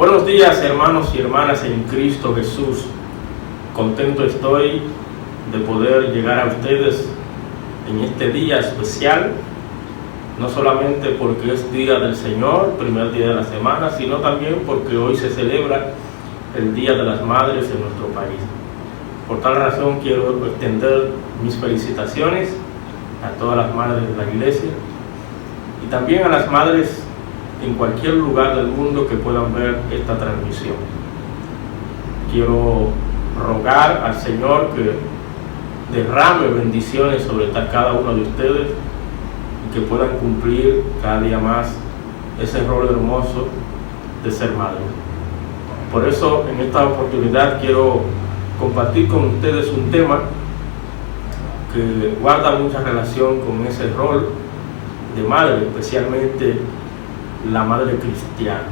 Buenos días, hermanos y hermanas en Cristo Jesús. Contento estoy de poder llegar a ustedes en este día especial, no solamente porque es día del Señor, primer día de la semana, sino también porque hoy se celebra el Día de las Madres en nuestro país. Por tal razón quiero extender mis felicitaciones a todas las madres de la iglesia y también a las madres en cualquier lugar del mundo que puedan ver esta transmisión. Quiero rogar al Señor que derrame bendiciones sobre cada uno de ustedes y que puedan cumplir cada día más ese rol hermoso de ser madre. Por eso en esta oportunidad quiero compartir con ustedes un tema que guarda mucha relación con ese rol de madre, especialmente la madre cristiana.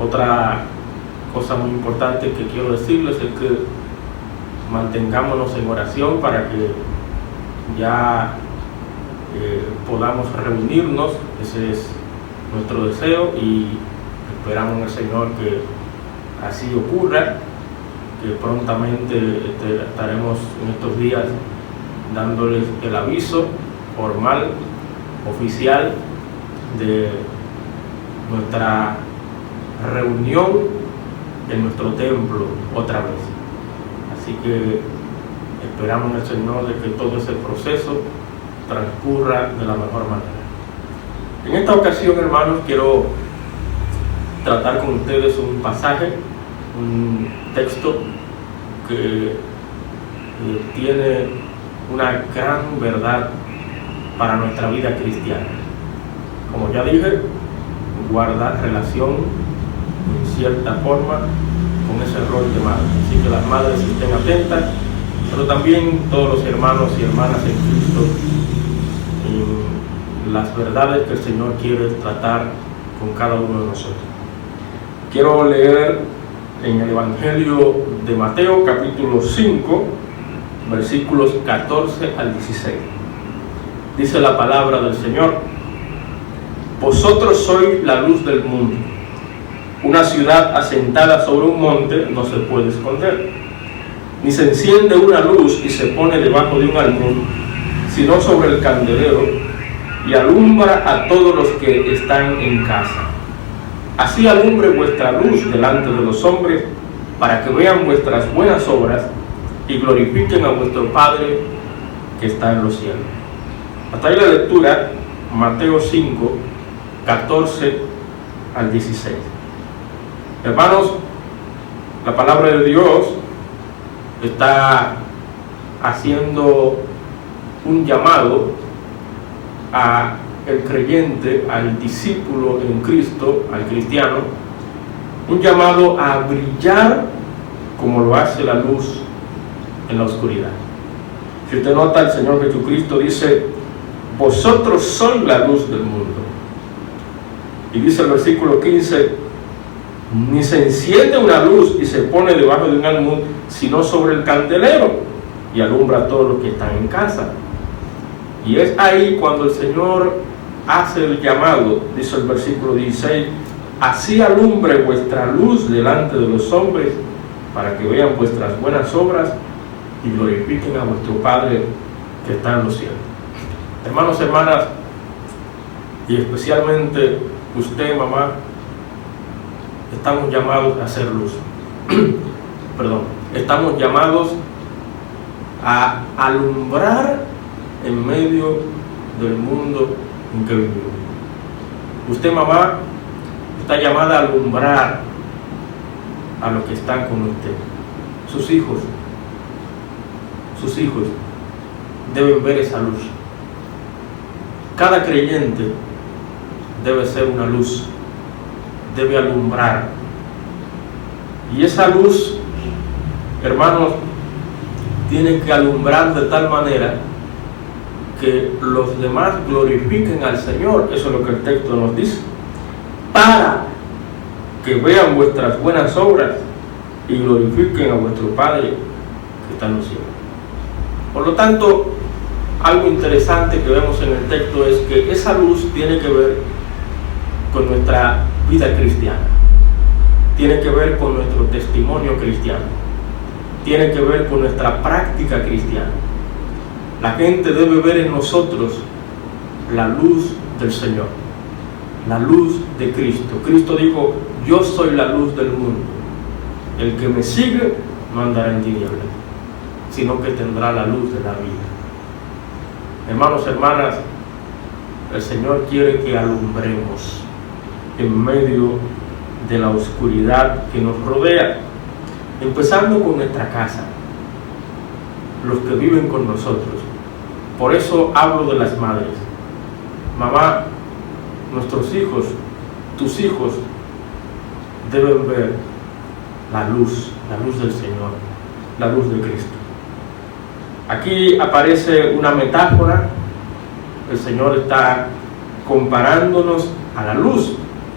Otra cosa muy importante que quiero decirles es que mantengámonos en oración para que ya podamos reunirnos. Ese es nuestro deseo y esperamos en el Señor que así ocurra, que prontamente estaremos en estos días dándoles el aviso formal, oficial, de nuestra reunión en nuestro templo otra vez. Así que esperamos en el Señor de que todo ese proceso transcurra de la mejor manera. En esta ocasión, hermanos, quiero tratar con ustedes un pasaje, un texto que tiene una gran verdad para nuestra vida cristiana. Como ya dije, guarda relación en cierta forma con ese rol de madre. Así que las madres estén atentas, pero también todos los hermanos y hermanas en Cristo, en las verdades que el Señor quiere tratar con cada uno de nosotros. Quiero leer en el Evangelio de Mateo, capítulo 5, versículos 14 al 16. Dice la palabra del Señor: Vosotros sois la luz del mundo. Una ciudad asentada sobre un monte no se puede esconder, ni se enciende una luz y se pone debajo de un almud, sino sobre el candelero, y alumbra a todos los que están en casa. Así alumbre vuestra luz delante de los hombres, para que vean vuestras buenas obras y glorifiquen a vuestro Padre que está en los cielos. Hasta ahí la lectura, Mateo 5, 14 al 16. Hermanos, la palabra de Dios está haciendo un llamado a el creyente, al discípulo en Cristo, al cristiano, un llamado a brillar como lo hace la luz en la oscuridad. Si usted nota, el Señor Jesucristo dice: vosotros sois la luz del mundo. Y dice el versículo 15: ni se enciende una luz y se pone debajo de un almud, sino sobre el candelero, y alumbra a todos los que están en casa. Y es ahí cuando el Señor hace el llamado, dice el versículo 16: así alumbre vuestra luz delante de los hombres, para que vean vuestras buenas obras y glorifiquen a vuestro Padre que está en los cielos. Hermanos, hermanas, y especialmente usted, mamá, estamos llamados a hacer luz. Estamos llamados a alumbrar en medio del mundo en que vivimos. Usted, mamá, está llamada a alumbrar a los que están con usted. Sus hijos deben ver esa luz. Cada creyente debe ser una luz, debe alumbrar. Y esa luz, hermanos, tiene que alumbrar de tal manera que los demás glorifiquen al Señor. Eso es lo que el texto nos dice: para que vean vuestras buenas obras y glorifiquen a vuestro Padre que está en los cielos. Por lo tanto, algo interesante que vemos en el texto es que esa luz tiene que ver con nuestra vida cristiana. tiene que ver con nuestro testimonio cristiano, tiene que ver con nuestra práctica cristiana. La gente debe ver en nosotros la luz del Señor, la luz de Cristo. Cristo dijo: yo soy la luz del mundo. El que me sigue no andará en tinieblas, sino que tendrá la luz de la vida. Hermanos, hermanas, el Señor quiere que alumbremos en medio de la oscuridad que nos rodea, empezando con nuestra casa, los que viven con nosotros. Por eso hablo de las madres. Mamá, nuestros hijos, tus hijos, deben ver la luz del Señor, la luz de Cristo. Aquí aparece una metáfora. El Señor está comparándonos a la luz,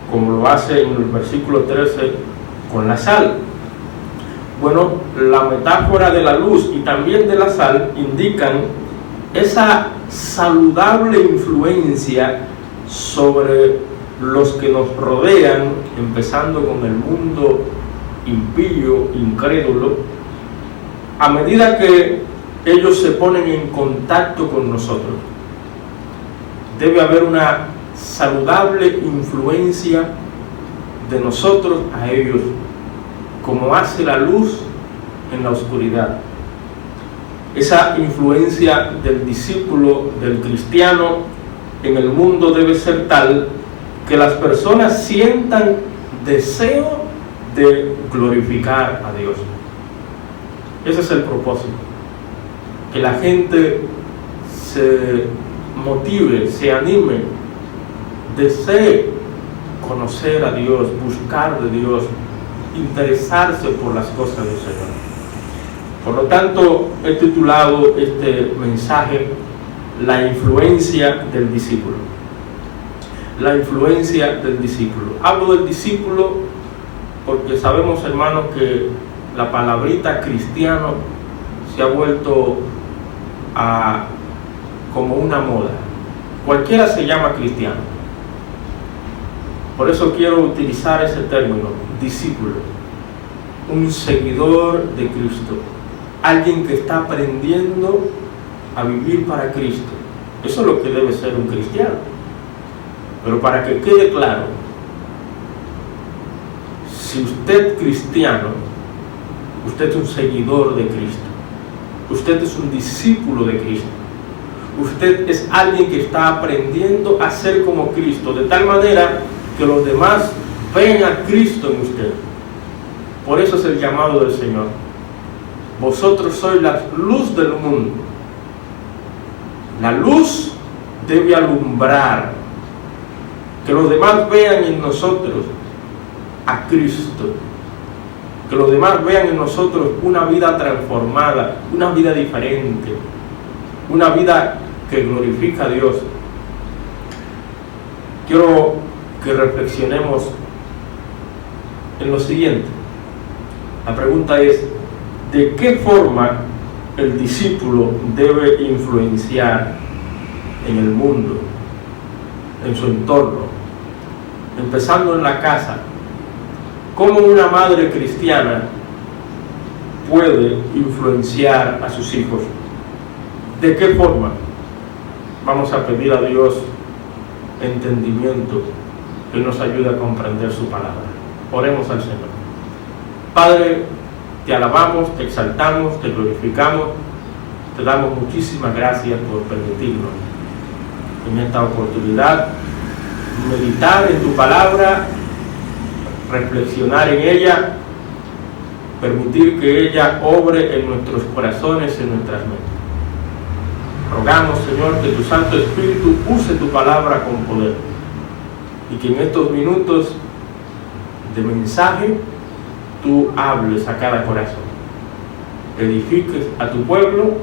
como lo hace en el versículo 13 con la sal. Bueno, la metáfora de la luz y también de la sal indican esa saludable influencia sobre los que nos rodean, empezando con el mundo impío, incrédulo, a medida que ellos se ponen en contacto con nosotros. Debe haber una saludable influencia de nosotros a ellos, como hace la luz en la oscuridad. Esa influencia del discípulo, del cristiano en el mundo debe ser tal que las personas sientan deseo de glorificar a Dios. Ese es el propósito, que la gente se motive, se anime, desee conocer a Dios, buscar de Dios, interesarse por las cosas del Señor. Por lo tanto, he titulado este mensaje La influencia del discípulo. La influencia del discípulo. Hablo del discípulo porque sabemos, hermanos, que la palabrita cristiano se ha vuelto como una moda. Cualquiera se llama cristiano. Por eso quiero utilizar ese término, discípulo. Un seguidor de Cristo. Alguien que está aprendiendo a vivir para Cristo. Eso es lo que debe ser un cristiano. Pero para que quede claro, si usted cristiano, usted es un seguidor de Cristo. Usted es un discípulo de Cristo. Usted es alguien que está aprendiendo a ser como Cristo, de tal manera que los demás ven a Cristo en usted. Por eso es el llamado del Señor. Vosotros sois la luz del mundo. La luz debe alumbrar, que los demás vean en nosotros a Cristo, que los demás vean en nosotros una vida transformada, una vida diferente, una vida que glorifica a Dios. Quiero que reflexionemos en lo siguiente. La pregunta es: ¿de qué forma el discípulo debe influenciar en el mundo, en su entorno, empezando en la casa? ¿Cómo una madre cristiana puede influenciar a sus hijos? ¿De qué forma? Vamos a pedir a Dios entendimiento, que nos ayude a comprender su palabra. Oremos al Señor. Padre, te alabamos, te exaltamos, te glorificamos, te damos muchísimas gracias por permitirnos en esta oportunidad meditar en tu palabra, reflexionar en ella, permitir que ella obre en nuestros corazones, en nuestras mentes. Rogamos, Señor, que tu Santo Espíritu use tu palabra con poder y que en estos minutos de mensaje tú hables a cada corazón, edifiques a tu pueblo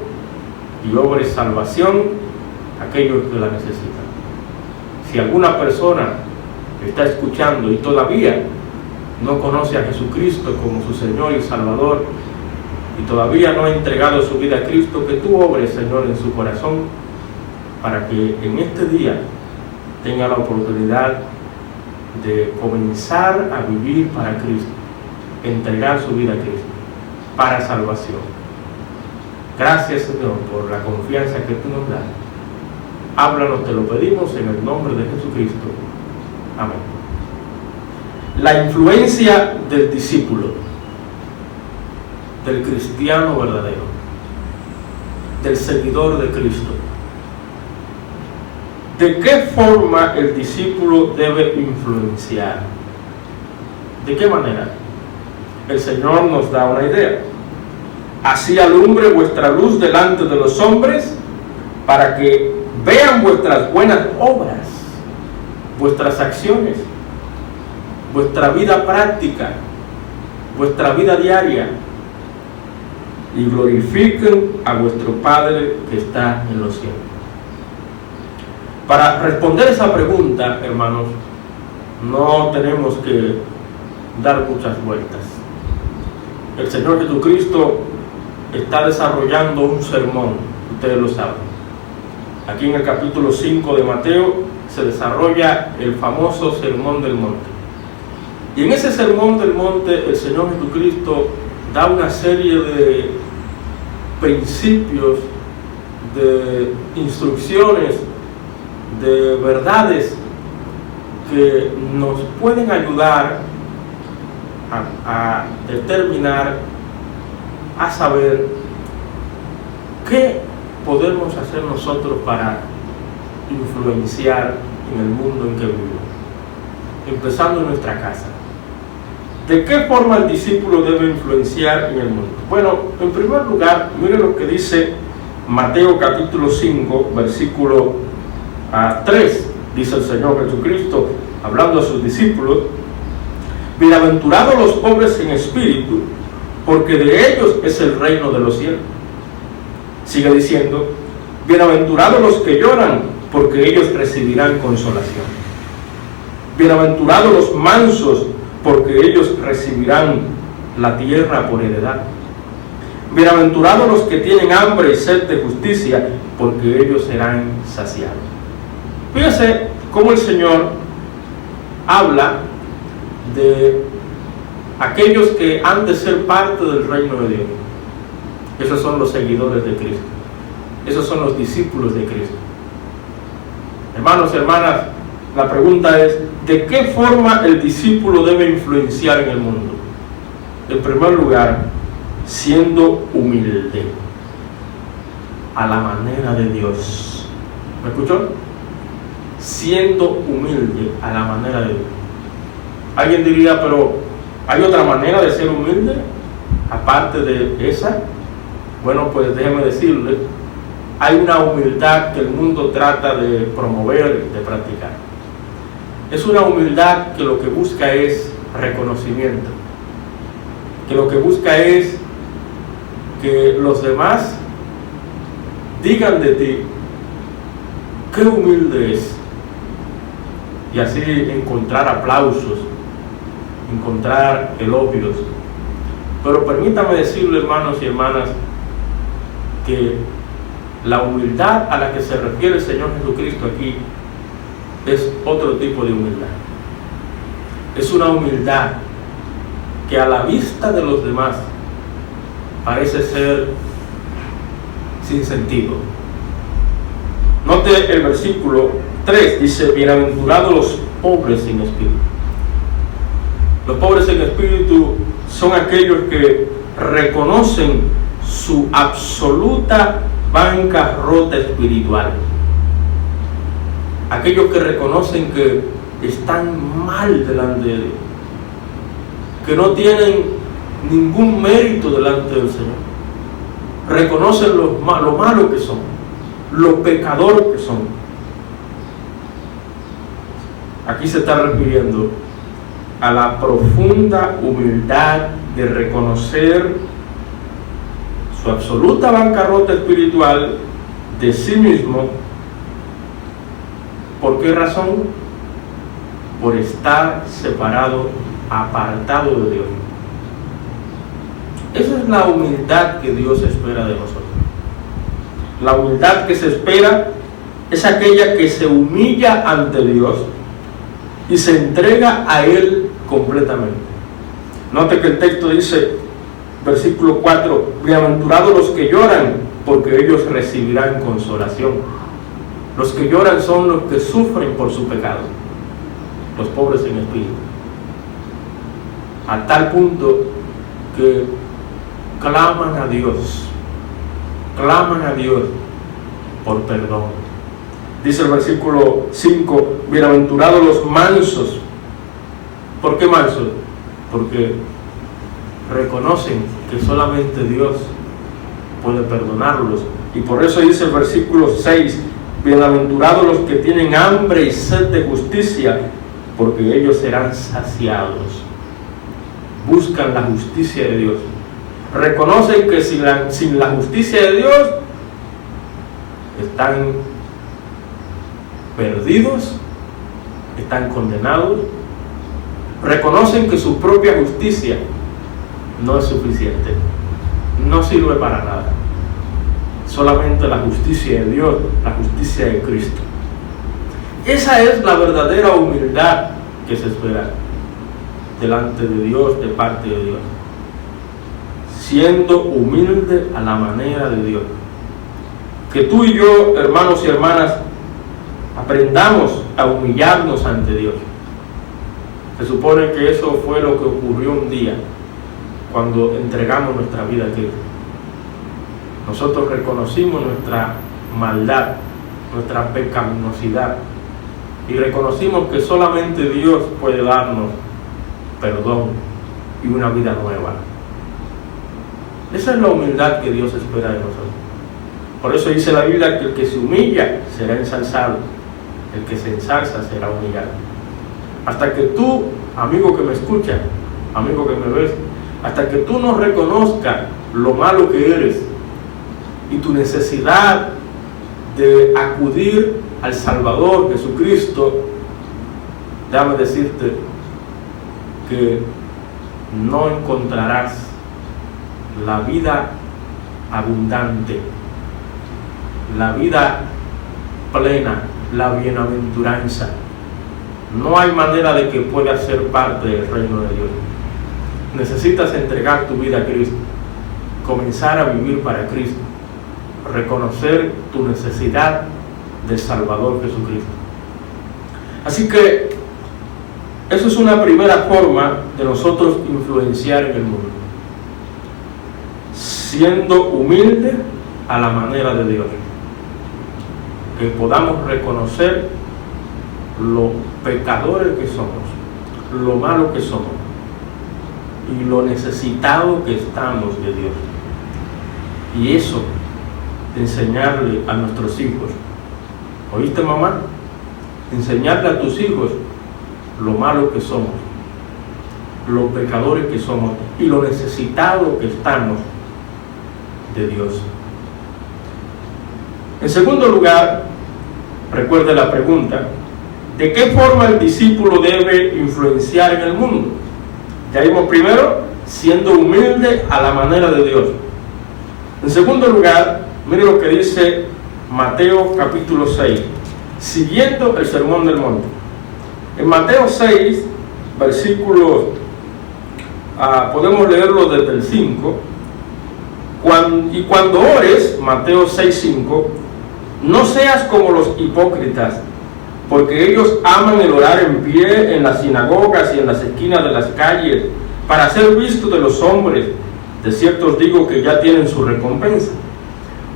y obres salvación a aquellos que la necesitan. Si alguna persona está escuchando y todavía no conoce a Jesucristo como su Señor y Salvador, y todavía no ha entregado su vida a Cristo, que tú obres, Señor, en su corazón, para que en este día tenga la oportunidad de comenzar a vivir para Cristo, entregar su vida a Cristo para salvación. Gracias, Señor, por la confianza que tú nos das. Háblanos, te lo pedimos en el nombre de Jesucristo. Amén. La influencia del discípulo, del cristiano verdadero, del seguidor de Cristo. ¿De qué forma el discípulo debe influenciar? ¿De qué manera? El Señor nos da una idea. Así alumbre vuestra luz delante de los hombres, para que vean vuestras buenas obras, vuestras acciones, vuestra vida práctica, vuestra vida diaria, y glorifiquen a vuestro Padre que está en los cielos. Para responder esa pregunta, hermanos, no tenemos que dar muchas vueltas. El Señor Jesucristo está desarrollando un sermón, ustedes lo saben. Aquí en el capítulo 5 de Mateo se desarrolla el famoso Sermón del Monte. Y en ese Sermón del Monte el Señor Jesucristo da una serie de principios, de instrucciones, de verdades que nos pueden ayudar a determinar, a saber qué podemos hacer nosotros para influenciar en el mundo en que vivimos, empezando en nuestra casa. ¿De qué forma el discípulo debe influenciar en el mundo? Bueno, en primer lugar, mire lo que dice Mateo capítulo 5, versículo 3. Dice el Señor Jesucristo, hablando a sus discípulos: bienaventurados los pobres en espíritu, porque de ellos es el reino de los cielos. Sigue diciendo: bienaventurados los que lloran, porque ellos recibirán consolación. Bienaventurados los mansos, porque ellos recibirán la tierra por heredad. Bienaventurados los que tienen hambre y sed de justicia, porque ellos serán saciados. Fíjese cómo el Señor habla de aquellos que han de ser parte del reino de Dios. Esos son los seguidores de Cristo. Esos son los discípulos de Cristo. Hermanos y hermanas, la pregunta es: ¿de qué forma el discípulo debe influenciar en el mundo? En primer lugar, siendo humilde, a la manera de Dios. ¿Me escuchó? Siendo humilde, a la manera de Dios. Alguien diría: pero ¿hay otra manera de ser humilde aparte de esa? Bueno, pues déjeme decirle, hay una humildad que el mundo trata de promover, de practicar. Es una humildad que lo que busca es reconocimiento, que lo que busca es que los demás digan de ti: qué humilde es, y así encontrar aplausos, encontrar elogios. Pero permítame decirle, hermanos y hermanas, que la humildad a la que se refiere el Señor Jesucristo aquí es otro tipo de humildad. Es una humildad que a la vista de los demás parece ser sin sentido. Note el versículo 3, dice: bienaventurados los pobres en espíritu. Los pobres en espíritu son aquellos que reconocen su absoluta bancarrota espiritual. Aquellos que reconocen que están mal delante de Dios, que no tienen ningún mérito delante del Señor. Reconocen lo malo que son, lo pecador que son. Aquí se está refiriendo a la profunda humildad de reconocer su absoluta bancarrota espiritual de sí mismo. ¿Por qué razón? Por estar separado, apartado de Dios. Esa es la humildad que Dios espera de nosotros. La humildad que se espera es aquella que se humilla ante Dios y se entrega a Él completamente. Note que el texto dice, versículo 4, bienaventurados los que lloran, porque ellos recibirán consolación. Los que lloran son los que sufren por su pecado, los pobres en espíritu. A tal punto que claman a Dios por perdón. Dice el versículo 5, bienaventurados los mansos. ¿Por qué mansos? Porque reconocen que solamente Dios puede perdonarlos. Y por eso dice el versículo 6, bienaventurados los que tienen hambre y sed de justicia, porque ellos serán saciados. Buscan la justicia de Dios. Reconocen que sin la justicia de Dios están perdidos, están condenados. Reconocen que su propia justicia no es suficiente, no sirve para nada. Solamente la justicia de Dios, la justicia de Cristo. Esa es la verdadera humildad que se espera delante de Dios, de parte de Dios. Siendo humilde a la manera de Dios. Que tú y yo, hermanos y hermanas, aprendamos a humillarnos ante Dios. Se supone que eso fue lo que ocurrió un día cuando entregamos nuestra vida a Cristo. Nosotros reconocimos nuestra maldad, nuestra pecaminosidad, y reconocimos que solamente Dios puede darnos perdón y una vida nueva. Esa es la humildad que Dios espera de nosotros. Por eso dice la Biblia que el que se humilla será ensalzado, el que se ensalza será humillado. Hasta que tú, amigo que me escuchas, amigo que me ves, hasta que tú no reconozcas lo malo que eres y tu necesidad de acudir al Salvador Jesucristo, déjame decirte que no encontrarás la vida abundante, la vida plena, la bienaventuranza. No hay manera de que puedas ser parte del reino de Dios. Necesitas entregar tu vida a Cristo, comenzar a vivir para Cristo, reconocer tu necesidad del Salvador Jesucristo. Así que eso es una primera forma de nosotros influenciar en el mundo, siendo humilde a la manera de Dios, que podamos reconocer lo pecadores que somos, lo malo que somos y lo necesitado que estamos de Dios. Y eso, enseñarle a nuestros hijos. ¿Oíste, mamá? Enseñarle a tus hijos lo malo que somos, los pecadores que somos y lo necesitados que estamos de Dios. En segundo lugar, recuerde la pregunta: ¿de qué forma el discípulo debe influenciar en el mundo? Ya vimos primero, siendo humilde a la manera de Dios. En segundo lugar, mire lo que dice Mateo capítulo 6, siguiendo el sermón del monte. En Mateo 6, versículos, podemos leerlo desde el 5, y cuando ores, Mateo 6, 5, no seas como los hipócritas, porque ellos aman el orar en pie en las sinagogas y en las esquinas de las calles, para ser vistos de los hombres. De cierto os digo que ya tienen su recompensa.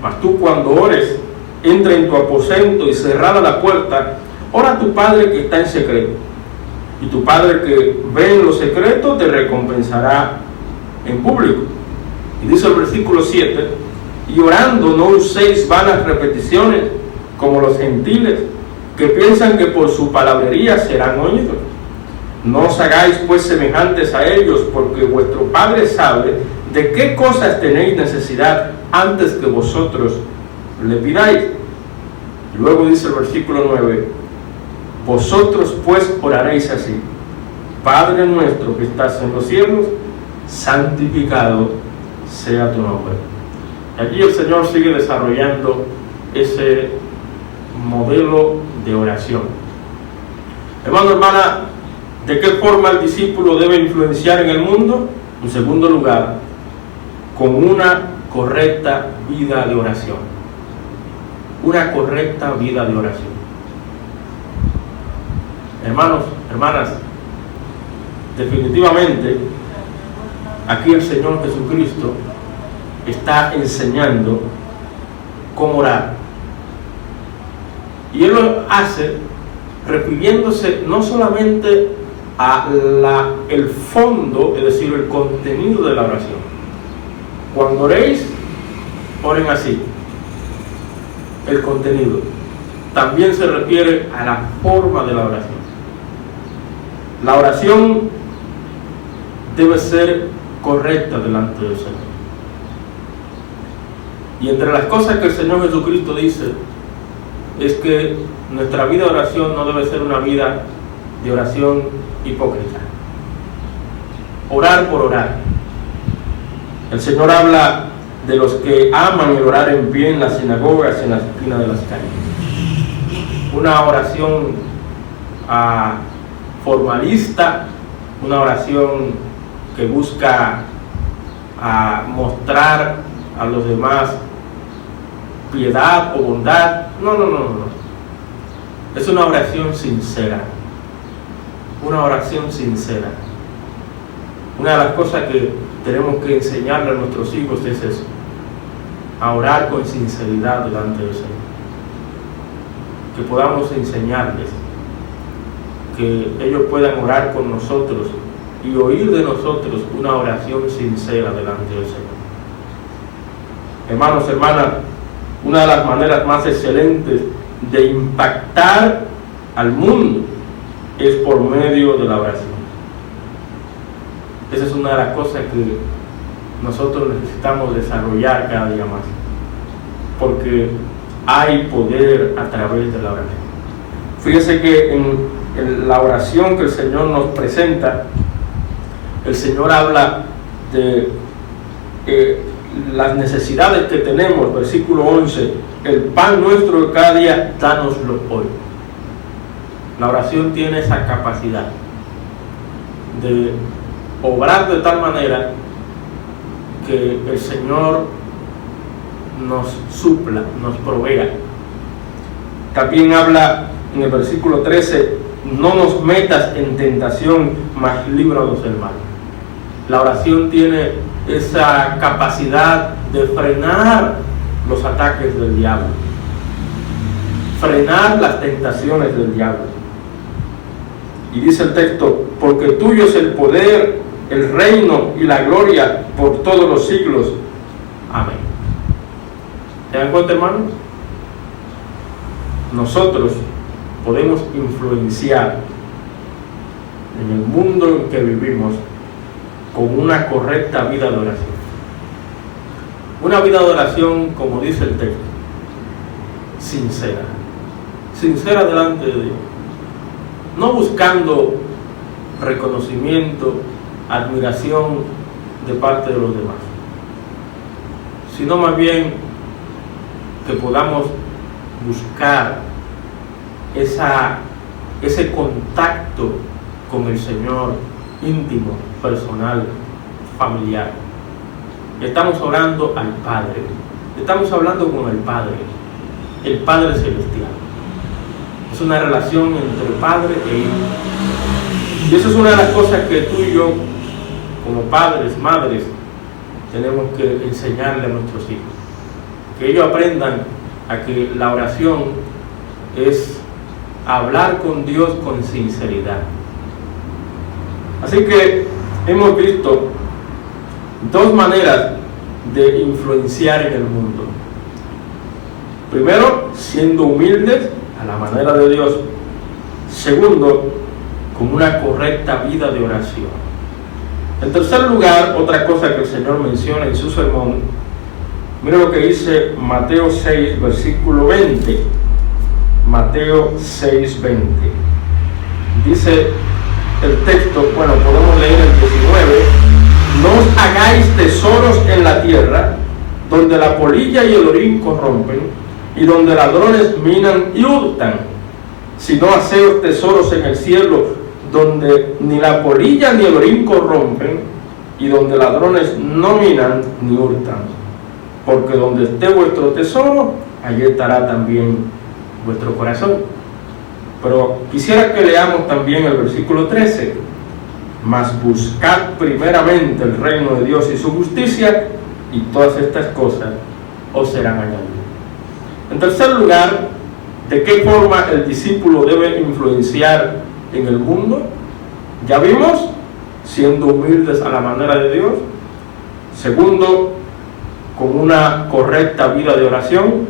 Mas tú, cuando ores, entra en tu aposento y cerrada la puerta, ora a tu Padre que está en secreto. Y tu Padre que ve en lo secreto te recompensará en público. Y dice el versículo 7, y orando no uséis vanas repeticiones como los gentiles, que piensan que por su palabrería serán oídos. No os hagáis pues semejantes a ellos, porque vuestro Padre sabe de qué cosas tenéis necesidad antes que vosotros le pidáis. Y luego dice el versículo 9, vosotros pues oraréis así: Padre nuestro que estás en los cielos, santificado sea tu nombre. Aquí el Señor sigue desarrollando ese modelo de oración. Hermano, hermana, ¿De qué forma el discípulo debe influenciar en el mundo? En segundo lugar, con una correcta vida de oración. Una correcta vida de oración. Hermanos, hermanas, definitivamente aquí el Señor Jesucristo está enseñando cómo orar. Y Él lo hace refiriéndose no solamente a el fondo, es decir, el contenido de la oración. Cuando oréis, oren así. El contenido. También se refiere a la forma de la oración. La oración debe ser correcta delante del Señor. Y entre las cosas que el Señor Jesucristo dice es que nuestra vida de oración no debe ser una vida de oración hipócrita. Orar por orar. El Señor habla de los que aman el orar en pie en las sinagogas, en las esquinas de las calles. Una oración formalista, una oración que busca mostrar a los demás piedad o bondad. No. Es una oración sincera. Una oración sincera. Una de las cosas que tenemos que enseñarle a nuestros hijos es eso: a orar con sinceridad delante del Señor. Que podamos enseñarles, que ellos puedan orar con nosotros y oír de nosotros una oración sincera delante del Señor. Hermanos, hermanas, una de las maneras más excelentes de impactar al mundo es por medio de la oración. Esa es una de las cosas que nosotros necesitamos desarrollar cada día más, porque hay poder a través de la oración. Fíjese que en la oración que el Señor nos presenta, el Señor habla de las necesidades que tenemos. Versículo 11: el pan nuestro de cada día, dánoslo hoy. La oración tiene esa capacidad de obrar de tal manera que el Señor nos supla, nos provea. También habla en el versículo 13: no nos metas en tentación, mas líbranos del mal. La oración tiene esa capacidad de frenar los ataques del diablo, frenar las tentaciones del diablo. Y dice el texto: porque tuyo es el poder, el reino y la gloria por todos los siglos. Amén. ¿Se dan cuenta, hermanos? Nosotros podemos influenciar en el mundo en que vivimos con una correcta vida de oración. Una vida de oración, como dice el texto, sincera. Sincera delante de Dios. No buscando reconocimiento, admiración de parte de los demás, sino más bien que podamos buscar ese contacto con el Señor íntimo, personal, familiar. Estamos orando al Padre, estamos hablando con el Padre Celestial. Es una relación entre Padre e Hijo. Y eso es una de las cosas que tú y yo, como padres, madres, tenemos que enseñarle a nuestros hijos. Que ellos aprendan a que la oración es hablar con Dios con sinceridad. Así que hemos visto dos maneras de influenciar en el mundo. Primero, siendo humildes a la manera de Dios. Segundo, con una correcta vida de oración. En tercer lugar, otra cosa que el Señor menciona en su sermón, mira lo que dice Mateo 6, versículo 20. Mateo 6, 20. Dice el texto, bueno, podemos leer el 19: no os hagáis tesoros en la tierra, donde la polilla y el orín corrompen, y donde ladrones minan y hurtan, sino haceos tesoros en el cielo, donde ni la polilla ni el orín corrompen, y donde ladrones no minan ni hurtan. Porque donde esté vuestro tesoro, allí estará también vuestro corazón. Pero quisiera que leamos también el versículo 13. Mas buscad primeramente el reino de Dios y su justicia, y todas estas cosas os serán añadidas. En tercer lugar, ¿de qué forma el discípulo debe influenciar en el mundo? Ya vimos, siendo humildes a la manera de Dios. Segundo, con una correcta vida de oración.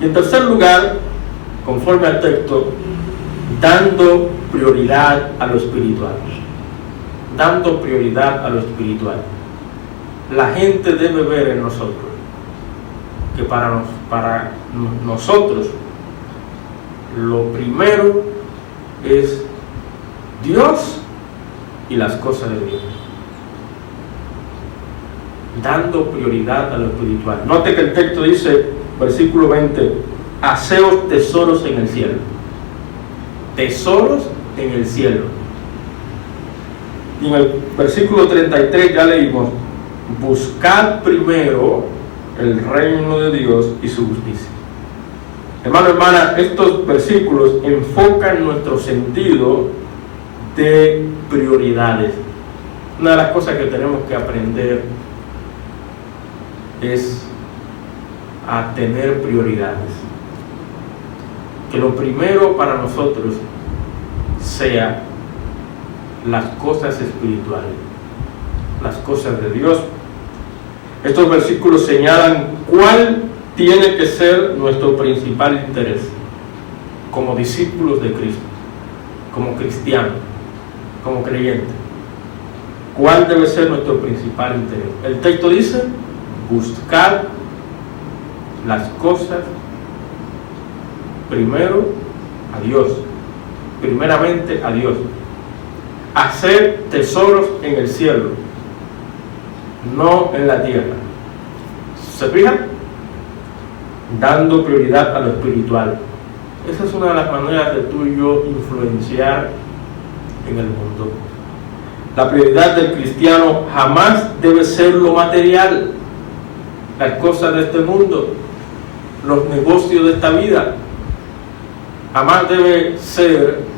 Y en tercer lugar, conforme al texto, dando prioridad a lo espiritual. Dando prioridad a lo espiritual. La gente debe ver en nosotros que para nosotros lo primero es Dios y las cosas de Dios. Dando prioridad a lo espiritual. Note que el texto dice, versículo 20, haceos tesoros en el cielo. Tesoros en el cielo. Y en el versículo 33 ya leímos, buscad primero el reino de Dios y su justicia. Hermano, hermana, estos versículos enfocan nuestro sentido de prioridades. Una de las cosas que tenemos que aprender es a tener prioridades. Que lo primero para nosotros sea las cosas espirituales, las cosas de Dios. Estos versículos señalan cuál tiene que ser nuestro principal interés como discípulos de Cristo, como cristianos, como creyentes. ¿Cuál debe ser nuestro principal interés? El texto dice, buscar las cosas primero a Dios, primeramente a Dios. Hacer tesoros en el cielo, no en la tierra. ¿Se fijan? Dando prioridad a lo espiritual. Esa es una de las maneras de tú y yo influenciar en el mundo. La prioridad del cristiano jamás debe ser lo material, las cosas de este mundo, los negocios de esta vida. Jamás debe ser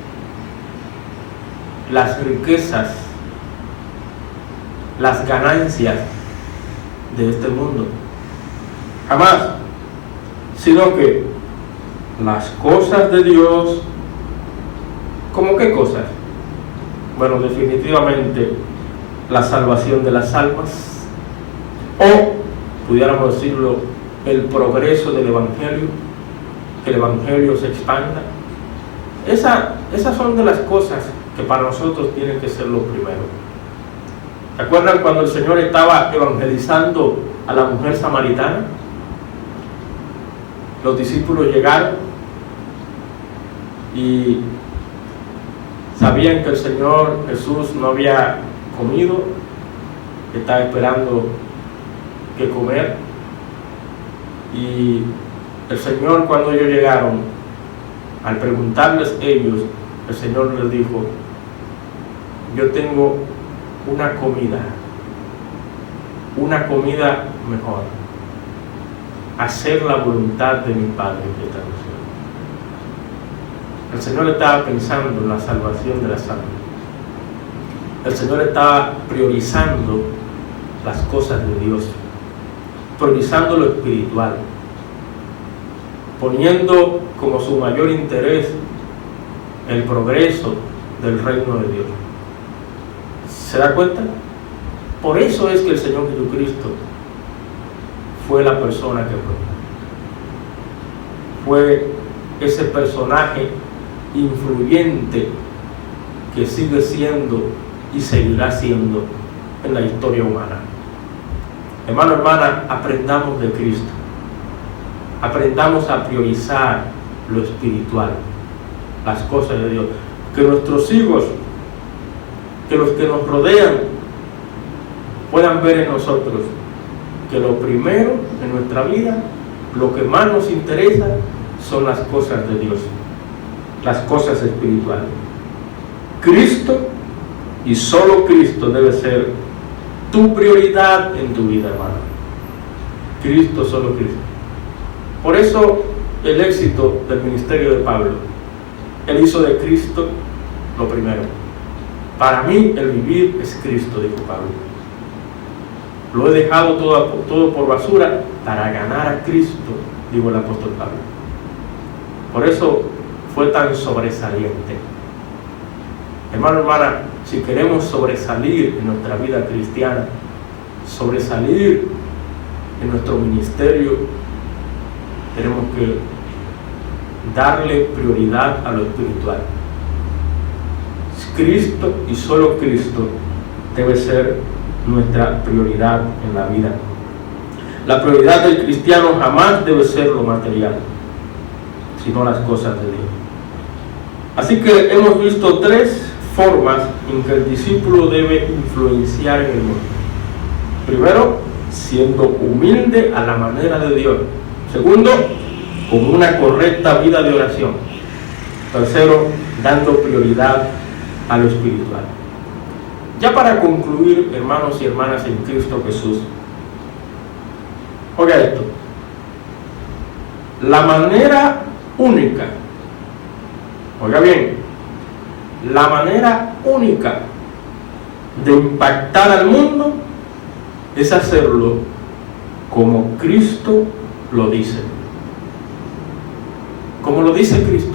las riquezas, las ganancias de este mundo. Jamás. Sino que las cosas de Dios. ¿Cómo qué cosas? Bueno, definitivamente la salvación de las almas, o pudiéramos decirlo, el progreso del Evangelio, que el Evangelio se expanda. Esas son de las cosas que para nosotros tienen que ser lo primero. ¿Se acuerdan cuando el Señor estaba evangelizando a la mujer samaritana? Los discípulos llegaron y sabían que el Señor Jesús no había comido, que estaba esperando que comer. Y el Señor, cuando ellos llegaron, al preguntarles ellos, el Señor les dijo, yo tengo una comida mejor, hacer la voluntad de mi Padre que está en los cielos. El Señor estaba pensando en la salvación de las almas. El Señor estaba priorizando las cosas de Dios, priorizando lo espiritual, poniendo como su mayor interés el progreso del reino de Dios. ¿Se da cuenta? Por eso es que el Señor Jesucristo fue la persona que fue ese personaje influyente que sigue siendo y seguirá siendo en la historia humana. Hermano, hermana, aprendamos de Cristo. Aprendamos a priorizar lo espiritual, las cosas de Dios. Que nuestros hijos, que los que nos rodean, puedan ver en nosotros que lo primero en nuestra vida, lo que más nos interesa, son las cosas de Dios, las cosas espirituales. Cristo y solo Cristo debe ser tu prioridad en tu vida, hermano. Cristo, solo Cristo. Por eso el éxito del ministerio de Pablo, él hizo de Cristo lo primero. Para mí el vivir es Cristo, dijo Pablo. Lo he dejado todo por basura para ganar a Cristo, dijo el apóstol Pablo. Por eso fue tan sobresaliente. Hermano, hermana, si queremos sobresalir en nuestra vida cristiana, sobresalir en nuestro ministerio, tenemos que darle prioridad a lo espiritual. Cristo y solo Cristo debe ser nuestra prioridad en la vida. La prioridad del cristiano jamás debe ser lo material, sino las cosas de Dios. Así que hemos visto 3 formas en que el discípulo debe influenciar en el mundo. Primero, siendo humilde a la manera de Dios. Segundo, con una correcta vida de oración. Tercero, dando prioridad a lo espiritual. Ya para concluir, hermanos y hermanas en Cristo Jesús, oiga esto: la manera única, oiga bien, la manera única de impactar al mundo es hacerlo como Cristo lo dice. Como lo dice Cristo.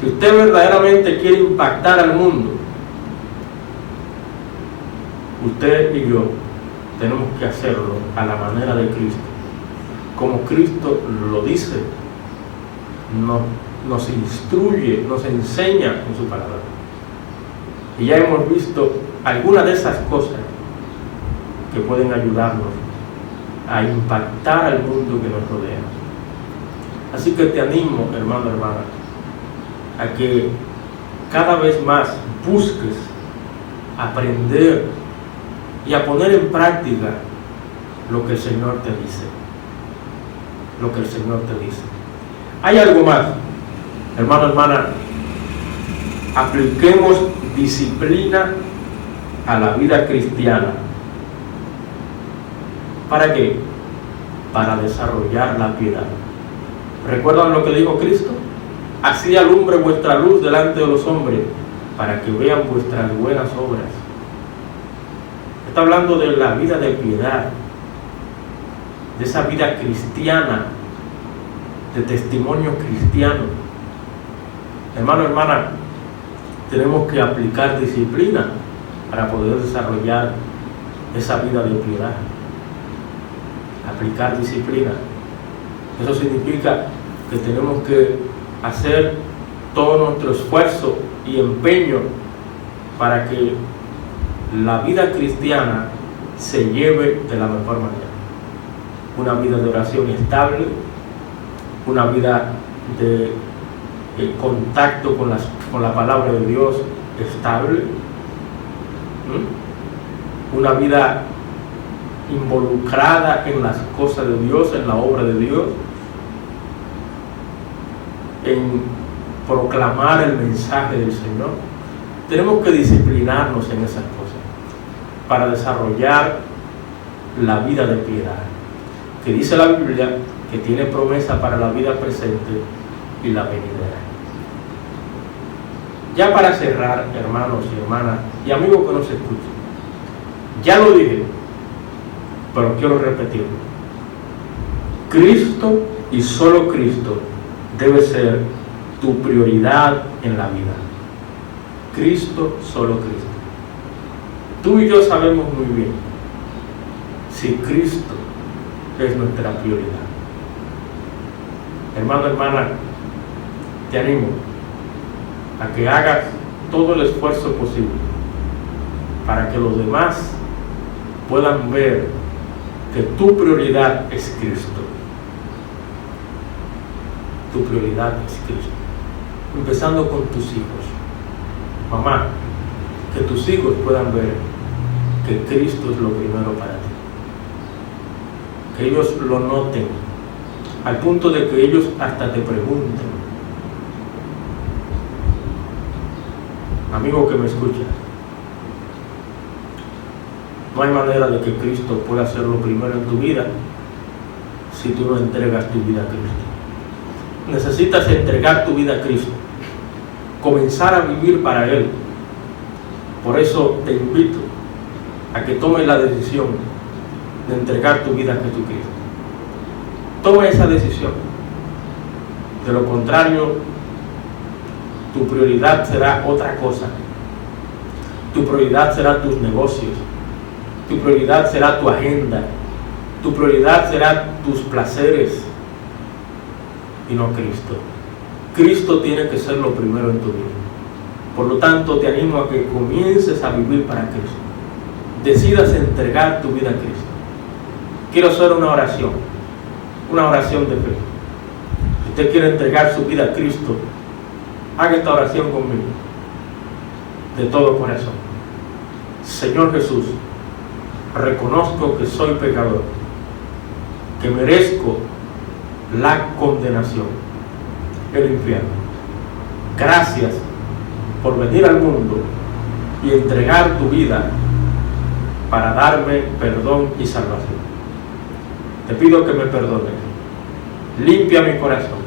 Si usted verdaderamente quiere impactar al mundo, usted y yo tenemos que hacerlo a la manera de Cristo. Como Cristo lo dice, nos instruye, nos enseña en su palabra. Y ya hemos visto algunas de esas cosas que pueden ayudarnos a impactar al mundo que nos rodea. Así que te animo, hermano, hermana, a que cada vez más busques aprender y a poner en práctica lo que el Señor te dice. Lo que el Señor te dice. Hay algo más, hermano, hermana. Apliquemos disciplina a la vida cristiana. ¿Para qué? Para desarrollar la piedad. ¿Recuerdan lo que dijo Cristo? Así alumbre vuestra luz delante de los hombres, para que vean vuestras buenas obras. Está hablando de la vida de piedad, de esa vida cristiana, de testimonio cristiano. Hermano, hermana, tenemos que aplicar disciplina para poder desarrollar esa vida de piedad. Aplicar disciplina. Eso significa que tenemos que hacer todo nuestro esfuerzo y empeño para que la vida cristiana se lleve de la mejor manera. Una vida de oración estable, una vida de contacto con la palabra de Dios estable, una vida involucrada en las cosas de Dios, en la obra de Dios, en proclamar el mensaje del Señor. Tenemos que disciplinarnos en esas cosas para desarrollar la vida de piedad, que dice la Biblia que tiene promesa para la vida presente y la venidera. Ya para cerrar, hermanos y hermanas y amigos que nos escuchan, ya lo dije, pero quiero repetirlo: Cristo y solo Cristo debe ser tu prioridad en la vida. Cristo, solo Cristo. Tú y yo sabemos muy bien si Cristo es nuestra prioridad. Hermano, hermana, te animo a que hagas todo el esfuerzo posible para que los demás puedan ver que tu prioridad es Cristo. Tu prioridad es Cristo. Empezando con tus hijos. Mamá, que tus hijos puedan ver que Cristo es lo primero para ti. Que ellos lo noten, al punto de que ellos hasta te pregunten: amigo que me escucha, no hay manera de que Cristo pueda ser lo primero en tu vida si tú no entregas tu vida a Cristo. Necesitas entregar tu vida a Cristo, comenzar a vivir para Él. Por eso te invito a que tomes la decisión de entregar tu vida a Jesucristo. Toma esa decisión. De lo contrario, tu prioridad será otra cosa. Tu prioridad será tus negocios. Tu prioridad será tu agenda. Tu prioridad será tus placeres y no Cristo. Cristo tiene que ser lo primero en tu vida. Por lo tanto, te animo a que comiences a vivir para Cristo. Decidas entregar tu vida a Cristo. Quiero hacer una oración de fe. Si usted quiere entregar su vida a Cristo, haga esta oración conmigo, de todo corazón. Señor Jesús, reconozco que soy pecador, que merezco la condenación, el infierno. Gracias por venir al mundo y entregar tu vida para darme perdón y salvación. Te pido que me perdones. Limpia mi corazón.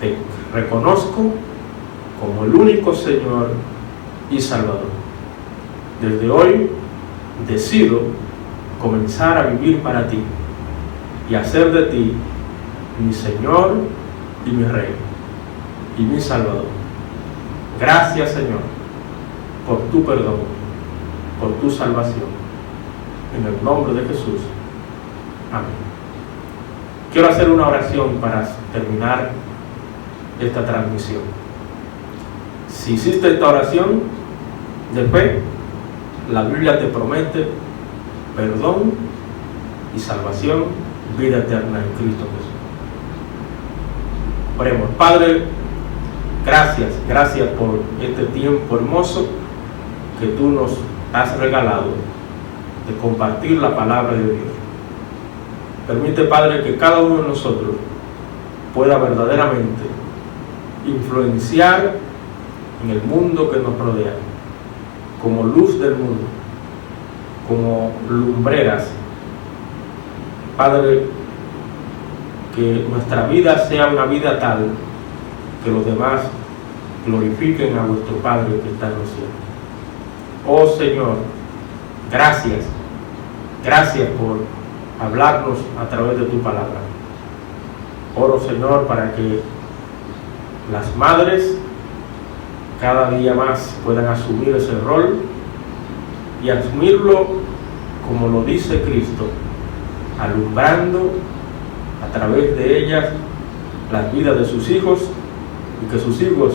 Te reconozco como el único Señor y Salvador. Desde hoy decido comenzar a vivir para ti y hacer de ti mi Señor y mi Rey y mi Salvador. Gracias, Señor, por tu perdón, por tu salvación. En el nombre de Jesús. Amén. Quiero hacer una oración para terminar esta transmisión. Si hiciste esta oración de fe, la Biblia te promete perdón y salvación, vida eterna en Cristo Jesús. Oremos. Padre, gracias por este tiempo hermoso que tú nos has regalado de compartir la palabra de Dios. Permite, Padre, que cada uno de nosotros pueda verdaderamente influenciar en el mundo que nos rodea, como luz del mundo, como lumbreras. Padre, que nuestra vida sea una vida tal que los demás glorifiquen a vuestro Padre que está en los cielos. Oh Señor, gracias por hablarnos a través de tu palabra. Oro, Señor, para que las madres cada día más puedan asumir ese rol y asumirlo como lo dice Cristo, alumbrando a través de ellas las vidas de sus hijos y que sus hijos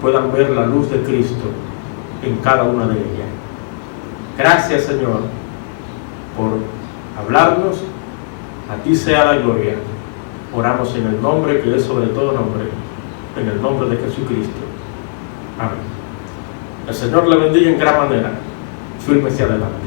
puedan ver la luz de Cristo en cada una de ellas. Gracias, Señor, por hablarnos. A ti sea la gloria. Oramos en el nombre que es sobre todo nombre, en el nombre de Jesucristo. Amén. El Señor le bendiga en gran manera. Firme hacia adelante.